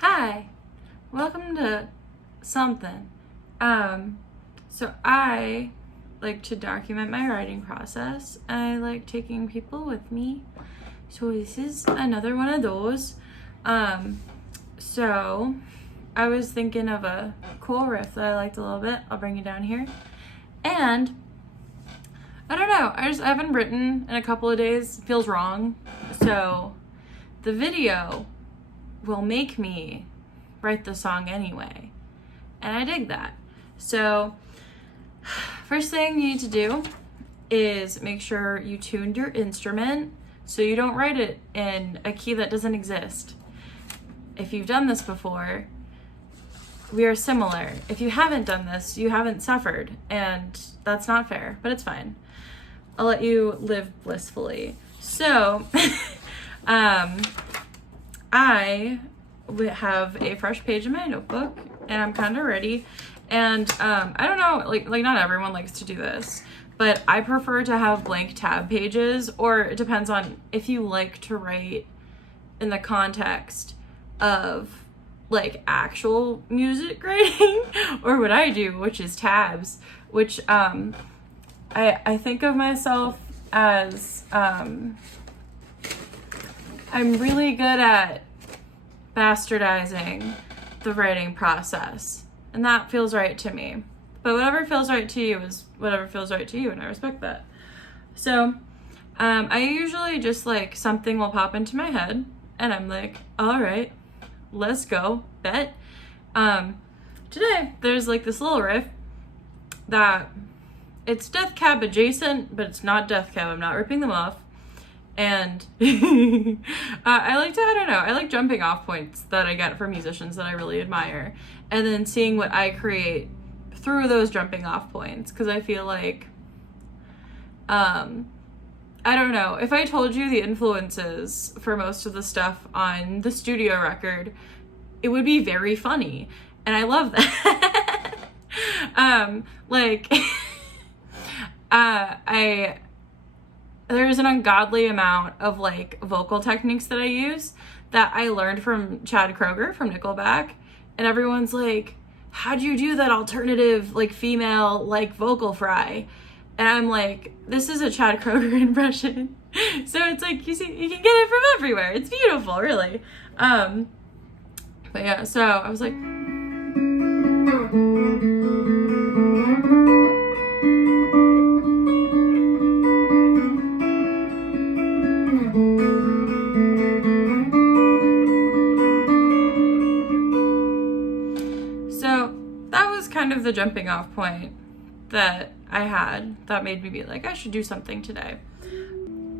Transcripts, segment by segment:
Hi, welcome to something. So I like to document my writing process, and I like taking people with me. So this is another one of those. So I was thinking of a cool riff that I liked a little bit. I'll bring you down here. And I don't know, I haven't written in a couple of days. It feels wrong. So the video will make me write the song anyway. And I dig that. So first thing you need to do is make sure you tuned your instrument so you don't write it in a key that doesn't exist. If you've done this before, we are similar. If you haven't done this, you haven't suffered, and that's not fair, but it's fine. I'll let you live blissfully. So, I have a fresh page in my notebook, and I'm kind of ready. And I don't know, like not everyone likes to do this, but I prefer to have blank tab pages, or it depends on if you like to write in the context of like actual music writing or what I do, which is tabs, which I think of myself as I'm really good at bastardizing the writing process, and that feels right to me. But whatever feels right to you is whatever feels right to you, and I respect that. So I usually just like something will pop into my head and I'm like, all right, let's go, bet. Today there's like this little riff that it's Death Cab adjacent, but it's not Death Cab. I'm not ripping them off. And I like jumping off points that I get from musicians that I really admire, and then seeing what I create through those jumping off points. Because I feel like, I don't know, if I told you the influences for most of the stuff on the studio record, it would be very funny. And I love that. There's an ungodly amount of like vocal techniques that I use that I learned from Chad Kroeger from Nickelback, and everyone's like, how'd you do that alternative like female like vocal fry? And I'm like, this is a Chad Kroeger impression. So it's like, you see, you can get it from everywhere. It's beautiful, really. But yeah, so I was like, so that was kind of the jumping off point that I had that made me be like, I should do something today.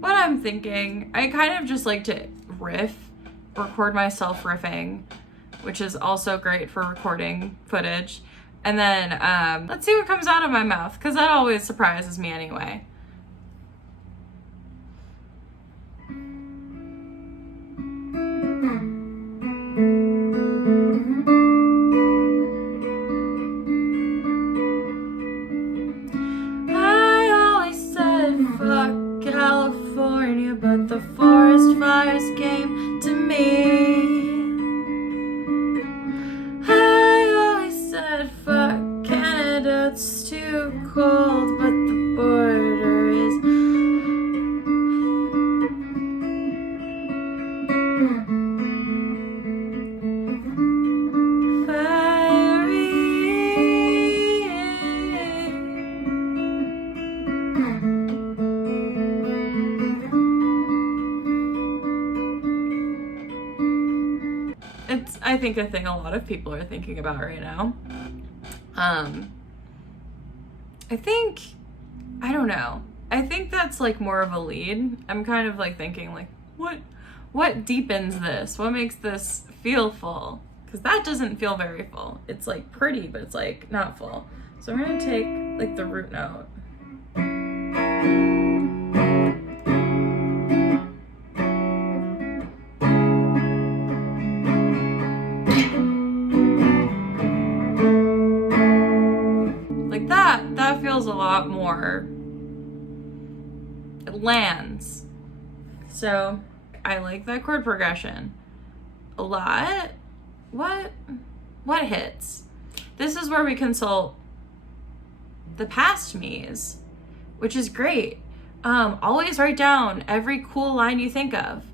What I'm thinking, I kind of just like to record myself riffing, which is also great for recording footage. And then let's see what comes out of my mouth, because that always surprises me anyway. I always said fuck California, but the forest fires came to me. I always said fuck Canada, it's too cold, but the border is fiery. It's, I think, a thing a lot of people are thinking about right now. I don't know. I think that's like more of a lead. I'm kind of like thinking like, what deepens this? What makes this feel full? Because that doesn't feel very full. It's like pretty, but it's like not full. So I'm gonna take like the root note. Like that feels a lot more, it lands. So I like that chord progression a lot. what hits? This is where we consult the past me's, which is great. Always write down every cool line you think of,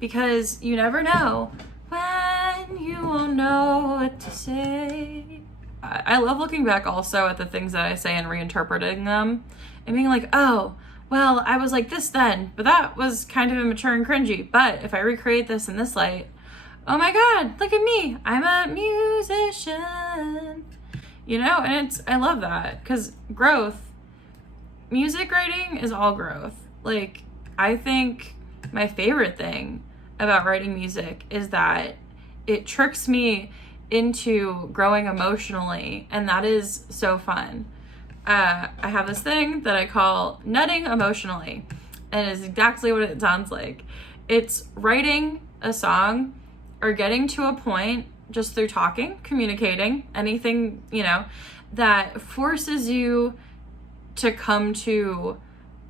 because you never know when you won't know what to say. I love looking back also at the things that I say and reinterpreting them and being like, oh, well, I was like this then, but that was kind of immature and cringy. But if I recreate this in this light, oh my God, look at me. I'm a musician. You know, and I love that, because growth, music writing is all growth. Like, I think my favorite thing about writing music is that it tricks me into growing emotionally, and that is so fun. I have this thing that I call nutting emotionally, and it's exactly what it sounds like. It's writing a song or getting to a point just through talking, communicating, anything, you know, that forces you to come to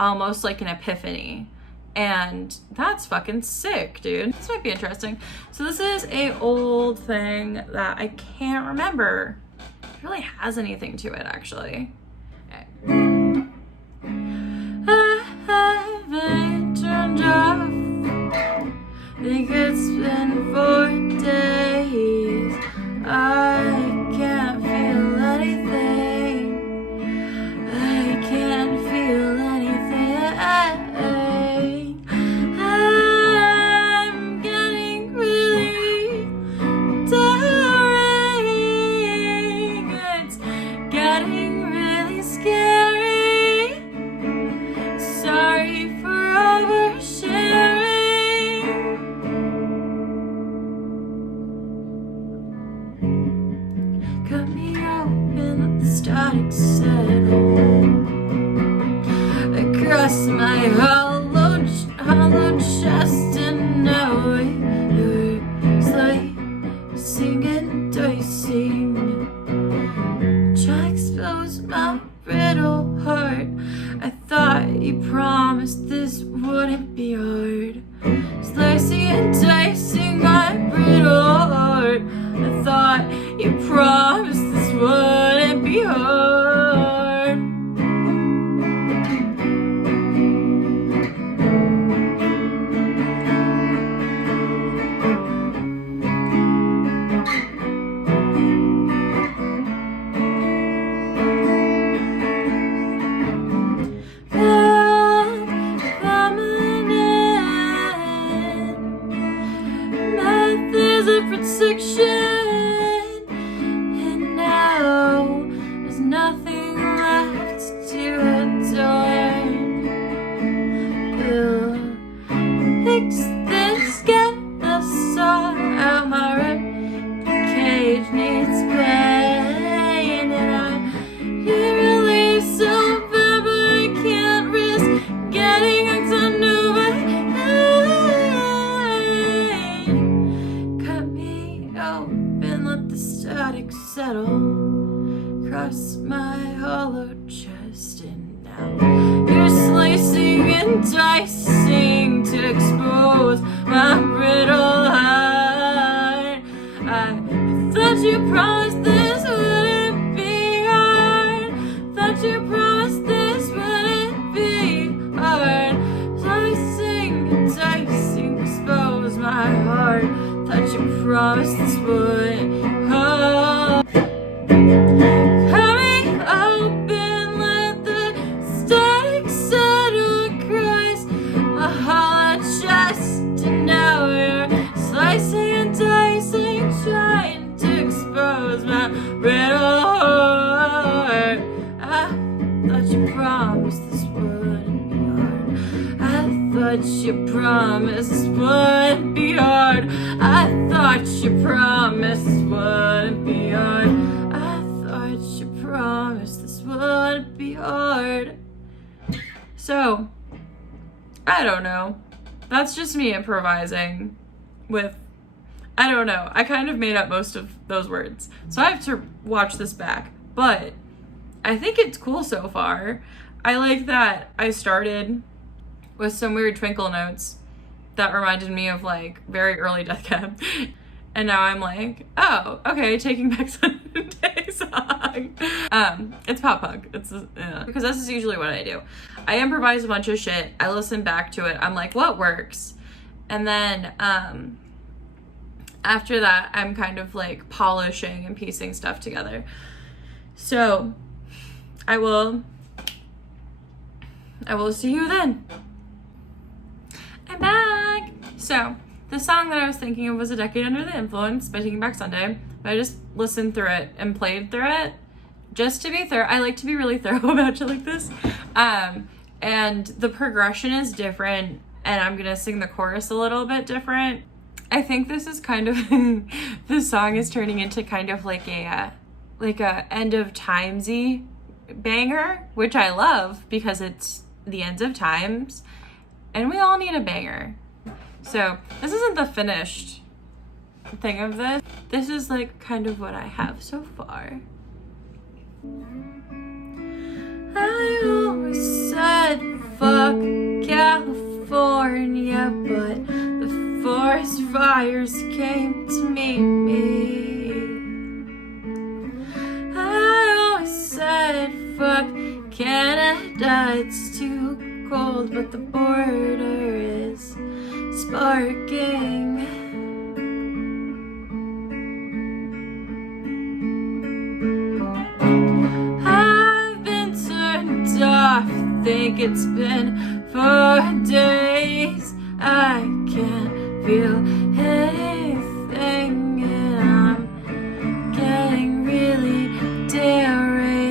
almost like an epiphany. And that's fucking sick, dude. This might be interesting. So this is a old thing that I can't remember. It really has anything to it, actually. Okay. I haven't turned off. Think it's been 4 days. I can't feel anything. I can't feel anything. I'm getting really tiring. It's getting really scary. Sorry for oversharing. Cut me open, let the static settle across my hollow chest, and now it's like singing, dicing. Try to expose my brittle heart. I thought you promised this wouldn't be hard. Slicing and dicing my brittle heart. I thought you promised this wouldn't be hard. Methods of protection, and now there's nothing left to adore. Fix this, get the saw out my rib cage needs pain, and I need relief so bad, but I can't risk getting hooked on Cut me open, let the static settle across my hollow chest, and now you're slicing and dicing to expose my brittle heart. I thought you promised this wouldn't be hard. Thought you promised this wouldn't be hard. Slicing and dicing expose my heart. Thought you promised this would hard. Cut me open, let the static settle across my hollow chest, and now you're slicing and dicing, trying to expose my brittle heart. I thought you promised this wouldn't be hard. I thought you promised this wouldn't be hard. I thought you promised this wouldn't be hard. I thought you promised this wouldn't be hard. So, I don't know. That's just me improvising with, I don't know. I kind of made up most of those words. So I have to watch this back. But I think it's cool so far. I like that I started with some weird twinkle notes that reminded me of like very early Death Cab. And now I'm like, oh, okay, Taking Back Sunday song. It's pop punk. Because this is usually what I do. I improvise a bunch of shit. I listen back to it. I'm like, what works? And then after that, I'm kind of like polishing and piecing stuff together. So I will see you then. I'm back. So the song that I was thinking of was A Decade Under the Influence by Taking Back Sunday. But I just listened through it and played through it just to be thorough. I like to be really thorough about shit like this. And the progression is different, and I'm gonna sing the chorus a little bit different. I think this is kind of the song is turning into kind of like a end of timesy banger, which I love because it's the ends of times, and we all need a banger. So this isn't the finished thing of this. This is like kind of what I have so far. I always said fuck California, but the forest fires came to meet me. I always said fuck Canada, it's too cold, but the border is sparking. I've been turned off, think it's been 4 days. I can't feel anything, and I'm getting really daring.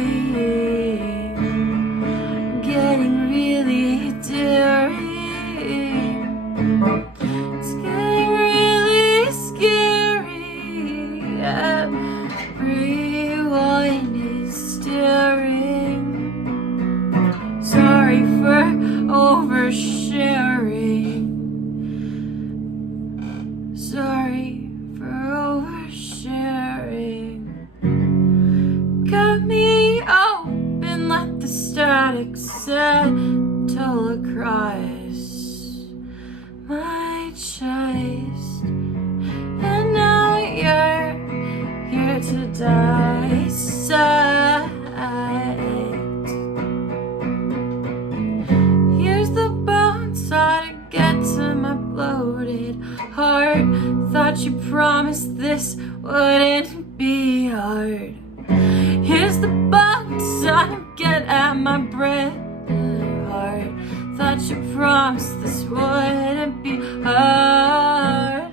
Getting really daring. It's getting really scary. Everyone is staring. Sorry for oversharing. Sorry for oversharing. Cut me open, let the static settle across my chest. And now you're here to dissect. Here's the bonesaw to get to my bloated heart. Thought you promised this wouldn't be hard. Here's the bonesaw to get at my bread heart. Thought you promised this wouldn't be hard.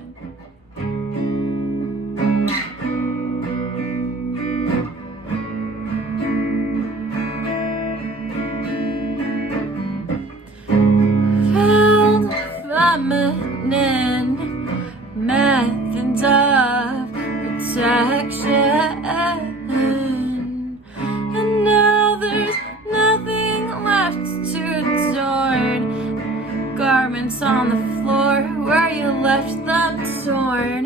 Felt feminine methods of protection, and now there's nothing left to adorn. Garments on the floor where you left them torn.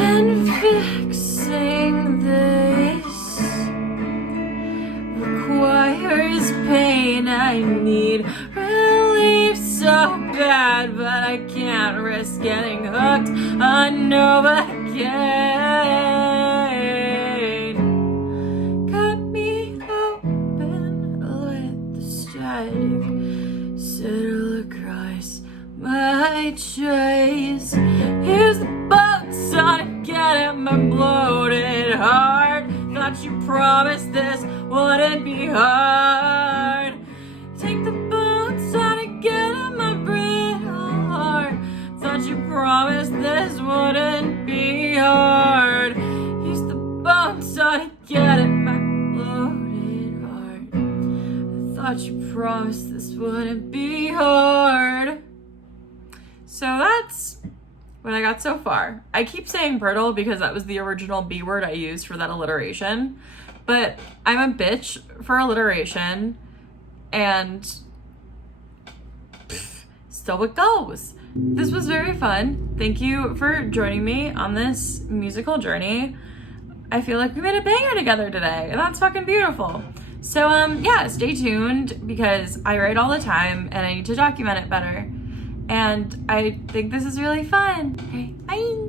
And fixing this requires pain. I need relief so bad, but I can't risk getting hooked on Novocaine. Cut me open, let the static settle across my chest. Here's the bonesaw to get at my bloated heart. Thought you promised this wouldn't be hard. Take the bonesaw to get at my brittle heart. Thought you promised this wouldn't be hard. Use the bonesaw to get at my bloated heart. I thought you promised this wouldn't be hard. So that's what I got so far. I keep saying brittle because that was the original B word I used for that alliteration. But I'm a bitch for alliteration, and still it goes. This was very fun. Thank you for joining me on this musical journey. I feel like we made a banger together today, and that's fucking beautiful. So yeah, stay tuned because I write all the time and I need to document it better. And I think this is really fun. Okay, bye.